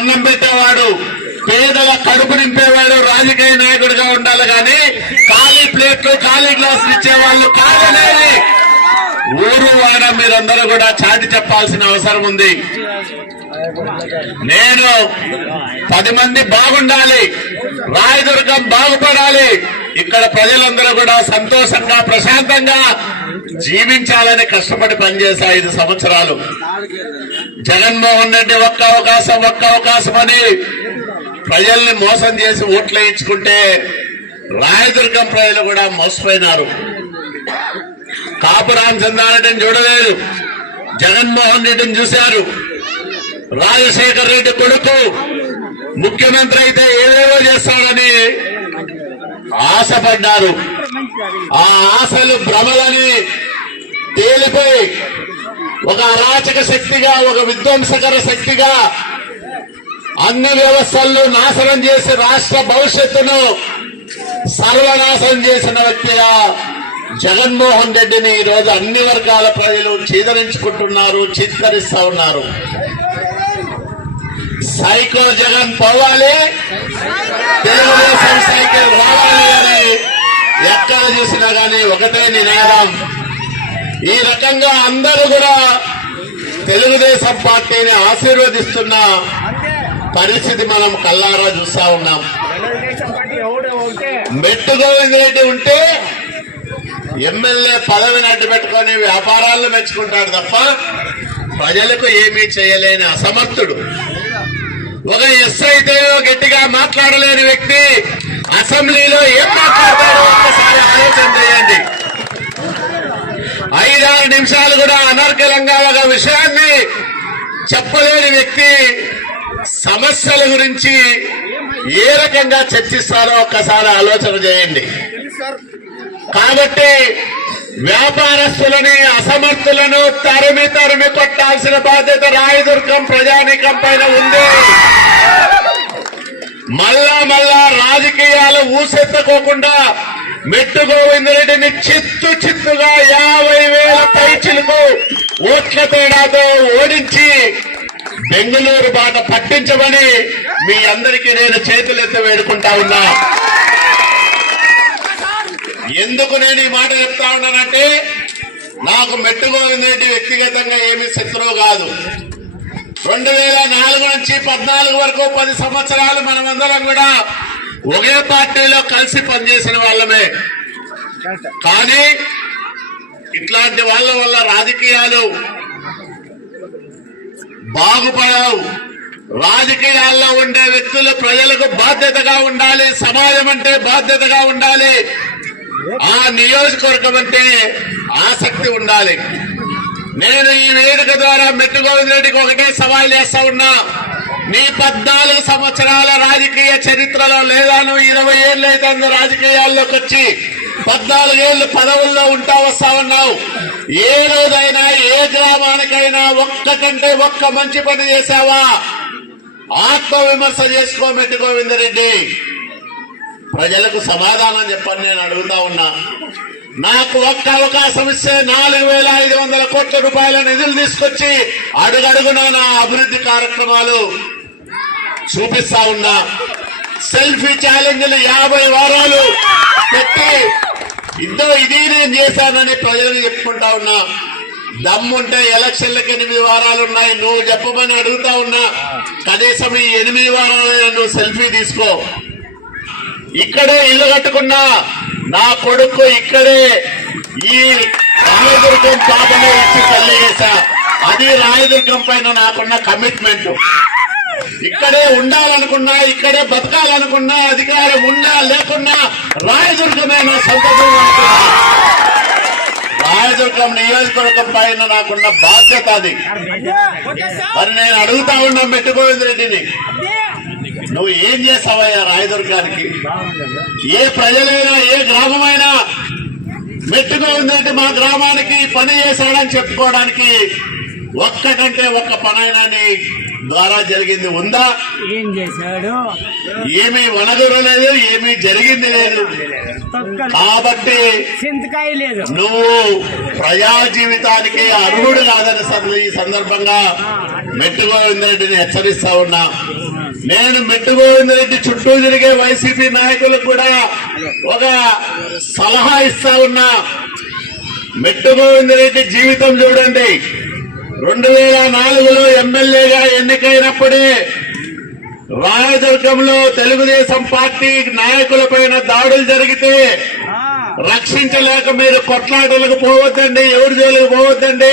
అన్నం పెట్టేవాడు పేదల కడుపు నింపేవాడు రాజకీయ నాయకుడిగా ఉండాలి కానీ ఖాళీ ప్లేట్లు ఖాళీ గ్లాసులు ఇచ్చేవాళ్ళు కాదనేది ఊరు వాడ మీరందరూ కూడా చాటి చెప్పాల్సిన అవసరం ఉంది. నేను పది మంది బాగుండాలి రాయదుర్గం బాగుపడాలి. ఇక్కడ ప్రజలందరూ కూడా సంతోషంగా ప్రశాంతంగా జీవించాలని కష్టపడి పనిచేశా ఐదు సంవత్సరాలు. జగన్మోహన్ రెడ్డి ఒక్క అవకాశం ఒక్క అవకాశం అని ప్రజల్ని మోసం చేసి ఓట్లు వేయించుకుంటే రాయదుర్గం ప్రజలు కూడా మోసపోయినారు. కాపు రామచంద్రారెడ్డిని చూడలేదు. జగన్మోహన్ రెడ్డిని చూశారు. రాజశేఖర రెడ్డి కొడుకు ముఖ్యమంత్రి అయితే ఏదేదో చేస్తాడని ఆశపడ్డారు. ఆ ఆశలు భ్రమలని తేలిపోయి ఒక అరాచక శక్తిగా ఒక విధ్వంసకర శక్తిగా అన్ని వ్యవస్థలను నాశనం చేసి రాష్ట్ర భవిష్యత్తును సర్వనాశనం చేసిన వ్యక్తిగా జగన్మోహన్ రెడ్డిని ఈరోజు రోజు అన్ని వర్గాల ప్రజలు చీదరించుకుంటున్నారు చిత్కరిస్తా ఉన్నారు. సైకో జగన్ పోవాలి తెలుగుదేశం సైకిల్ రావాలి అని ఎక్కడ చూసినా గానీ ఒకటే నినాదం. ఈ రకంగా అందరూ కూడా తెలుగుదేశం పార్టీని ఆశీర్వదిస్తున్న పరిస్థితి మనం కల్లారా చూస్తా ఉన్నాం. మెట్టు గోవింద్ రెడ్డి ఉంటే ఎమ్మెల్యే పదవిని అడ్డు పెట్టుకొని వ్యాపారాలను మెచ్చుకుంటాడు తప్ప ప్రజలకు ఏమీ చేయలేని అసమర్థుడు. ఒక ఎస్ అయితే గట్టిగా మాట్లాడలేని వ్యక్తి అసెంబ్లీలో ఏం మాట్లాడతాడో ఒక్కసారి ఆలోచన చేయండి. ఐదారు నిమిషాలు కూడా అనర్గలంగా ఒక విషయాన్ని చెప్పలేని వ్యక్తి సమస్యల గురించి ఏ రకంగా చర్చిస్తారో ఒక్కసారి ఆలోచన చేయండి. కాబట్టి వ్యాపారస్తులని అసమర్థులను తరిమి తరిమి కొట్టాల్సిన బాధ్యత రాయదుర్గం ప్రజానీకం పైన ఉంది. మళ్ళా మళ్ళా రాజకీయాలు ఊసెత్తుకోకుండా మెట్టు గోవిందరెడ్డిని చిత్తు చిత్తుగా యాభై వేల పైచులకు ఓట్ల తేడాతో ఓడించి బెంగళూరు బాట పట్టించమని మీ అందరికీ నేను చేతులెత్తి వేడుకుంటా ఉన్నా. ఎందుకు నేను ఈ మాట చెప్తా ఉన్నానంటే నాకు మెట్టు గోవిందరెడ్డి వ్యక్తిగతంగా ఏమీ శత్రువు కాదు. రెండు వేల నాలుగు నుంచి పద్నాలుగు వరకు పది సంవత్సరాలు మనమందరం కూడా ఒకే పార్టీలో కలిసి పనిచేసిన వాళ్ళమే. కానీ ఇట్లాంటి వాళ్ళ వల్ల రాజకీయాలు బాగుపడవు. రాజకీయాల్లో ఉండే వ్యక్తులు ప్రజలకు బాధ్యతగా ఉండాలి సమాజం అంటే బాధ్యతగా ఉండాలి. ఆ నియోజకవర్గం అంటే ఆసక్తి ఉండాలి. నేను ఈ వేదిక ద్వారా మెట్టు గోవింద్ రెడ్డికి ఒకటే సవాల్ చేస్తా ఉన్నా. నీ పద్నాలుగు సంవత్సరాల రాజకీయ చరిత్రలో లేదా నువ్వు ఇరవై ఏళ్ళు అయితే రాజకీయాల్లోకి వచ్చి పద్నాలుగేళ్ళు పదవుల్లో ఉంటా వస్తావున్నావు ఏ రోజైనా ఏ గ్రామానికైనా ఒక్క కంటే ఒక్క మంచి పని చేశావా? ఆత్మవిమర్శ చేసుకో మెట్టు గోవిందరెడ్డి. ప్రజలకు సమాధానం చెప్పని నేను అడుగుతా ఉన్నా. నాకు ఒక్క అవకాశం ఇస్తే నాలుగు వేల ఐదు వందల కోట్ల రూపాయల నిధులు తీసుకొచ్చి అడుగడుగున నా అభివృద్ధి కార్యక్రమాలు? చూపిస్తా ఉన్నా. సెల్ఫీ ఛాలెంజ్లు యాభై వారాలు పెట్టి ఇందో ఇది నేను చేశానని ప్రజలకు చెప్పుకుంటా ఉన్నా. దమ్ముంటే ఎలక్షన్లకు ఎనిమిది వారాలు ఉన్నాయి. నువ్వు చెప్పమని అడుగుతా ఉన్నా. కనీసం ఈ ఎనిమిది వారాలు నువ్వు సెల్ఫీ తీసుకో. ఇక్కడే ఇల్లు కట్టుకున్నా. నా కొడుకు ఇక్కడే ఈ రాయదుర్గం పాపనే ఇచ్చి పెళ్ళి చేశా. అది రాయదుర్గం పైన నాకున్న కమిట్మెంట్ ఇక్కడే ఉండాలనుకున్నా ఇక్కడే బతకాలనుకున్నా అధికారం ఉన్నా లేకున్నా రాయదుర్గమే నా రాయదుర్గం నియోజకవర్గం పైన నాకున్న బాధ్యత అది. మరి నేను అడుగుతా ఉన్నా మెట్టుగోవింద్ రెడ్డిని. నువ్వు ఏం చేసావయ్యా రాయదుర్గానికి? ఏ ప్రజలైనా ఏ గ్రామమైనా మెట్టుగా ఉందంటే మా గ్రామానికి పని చేశాడని చెప్పుకోవడానికి ఒక్కటంటే ఒక్క పనైనా నీ ద్వారా జరిగింది ఉందా? ఏం చేశాడు? ఏమీ వనగొరలేదు ఏమీ జరిగింది లేదు. కాబట్టి చింతకాయ లేదు. నువ్వు ప్రజా జీవితానికి అర్హుడు కాదని ఈ సందర్భంగా మెట్టు గోవిందరెడ్డిని హెచ్చరిస్తా ఉన్నా. నేను మెట్టు గోవిందరెడ్డి చుట్టూ తిరిగే వైసీపీ నాయకులకు కూడా ఒక సలహా ఇస్తా ఉన్నా. మెట్టు గోవిందరెడ్డి జీవితం చూడండి. రెండు వేల నాలుగులో ఎమ్మెల్యేగా ఎన్నికైనప్పుడే రాయదుర్గంలో తెలుగుదేశం పార్టీ నాయకులపైన దాడులు జరిగితే రక్షించలేక మీరు కొట్లాటలకు పోవద్దండి ఎవరి జోలికి పోవద్దండి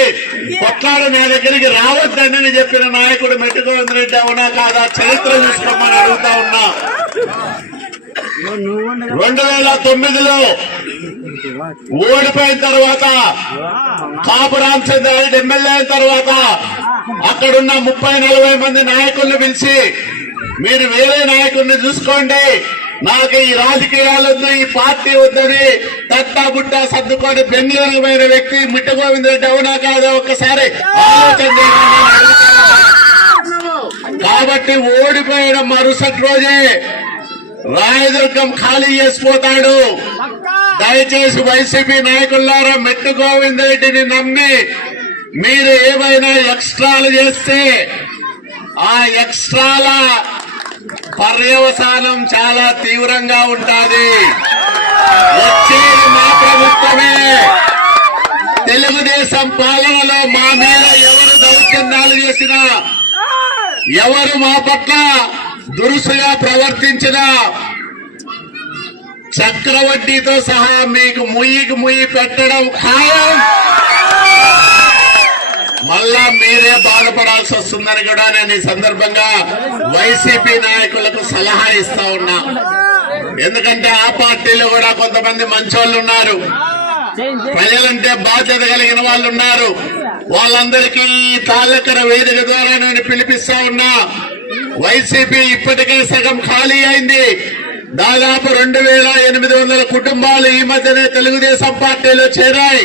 కొట్లాడ నా దగ్గరికి రావద్దండి అని చెప్పిన నాయకుడు మెట్టుగోవింద రెడ్డి అవునా కాదా? చరిత్ర చూసుకోమని అడుగుతా ఉన్నా. రెండు వేల తొమ్మిదిలో ఓడిపోయిన తర్వాత కాపు రామచంద్రారెడ్డి ఎమ్మెల్యే అయిన తర్వాత అక్కడున్న ముప్పై నలభై మంది నాయకుల్ని పిలిచి మీరు వేరే నాయకుడిని చూసుకోండి నాకు ఈ రాజకీయాలు వద్దు ఈ పార్టీ వద్దని తట్టా బుట్టా సర్దుకొని బెంగళూరు పోయిన వ్యక్తి మిట్ట గోవింద రెడ్డి అవునా కాదా ఒక్కసారి ఆలోచన. కాబట్టి ఓడిపోయిన మరుసటి రోజే రాయదుర్గం ఖాళీ చేసిపోతాడు దయచేసి వైసీపీ నాయకులారా మెట్టు గోవింద రెడ్డిని నమ్మి మీరు ఏమైనా ఎక్స్ట్రాలు చేస్తే ఆ ఎక్స్ట్రాల పర్యవసానం చాలా తీవ్రంగా ఉంటాది. వచ్చేది మా ప్రభుత్వమే. తెలుగుదేశం పాలనలో మా మీద ఎవరు దౌర్జన్యాలు చేసినా ఎవరు మా పట్ల దురుసుగా ప్రవర్తించినా చక్రవడ్డీతో సహా మీకు ముయ్యికి ముయ్యి పెట్టడం ఖాయం. మళ్ళా మీరే బాధపడాల్సి వస్తుందని కూడా నేను ఈ సందర్భంగా వైసీపీ నాయకులకు సలహా ఇస్తా ఉన్నా. ఎందుకంటే ఆ పార్టీలో కూడా కొంతమంది మంచోళ్ళు ఉన్నారు. ప్రజలంటే బాధ్యత కలిగిన వాళ్ళు ఉన్నారు. వాళ్ళందరికీ ఈ తాళ్ళకర వేదిక ద్వారా నేను పిలిపిస్తా ఉన్నా. వైసీపీ ఇప్పటికే సగం ఖాళీ అయింది. దాదాపు రెండు వేల ఎనిమిది వందల కుటుంబాలు ఈ మధ్యనే తెలుగుదేశం పార్టీలో చేరాయి.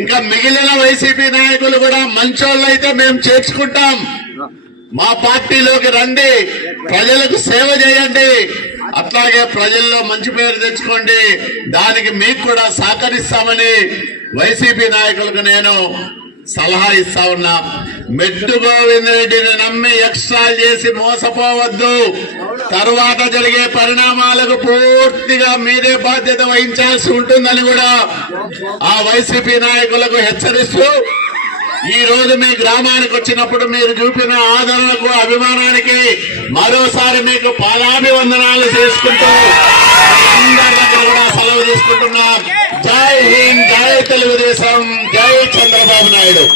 ఇంకా మిగిలిన వైసీపీ నాయకులు కూడా మంచోళ్ళు అయితే మేము చేర్చుకుంటాం. మా పార్టీలోకి రండి ప్రజలకు సేవ చేయండి అట్లాగే ప్రజల్లో మంచి పేరు తెచ్చుకోండి దానికి మీకు కూడా సహకరిస్తామని వైసీపీ నాయకులకు నేను సలహా ఇస్తా ఉన్నా. మెట్టు గోవింద రెడ్డిని నమ్మి ఎక్స్ట్రా చేసి మోసపోవద్దు. తరువాత జరిగే పరిణామాలకు పూర్తిగా మీరే బాధ్యత వహించాల్సి ఉంటుందని కూడా ఆ వైసీపీ నాయకులకు హెచ్చరిస్తూ ఈ రోజు మీ గ్రామానికి వచ్చినప్పుడు మీరు చూపిన ఆదరణకు అభిమానానికి మరోసారి మీకు పాదాభివందనాలు చేసుకుంటూ అందరి దగ్గర కూడా సెలవు తీసుకుంటున్నాం. జై హింద్ జై తెలుగుదేశం జై చంద్రబాబు నాయుడు.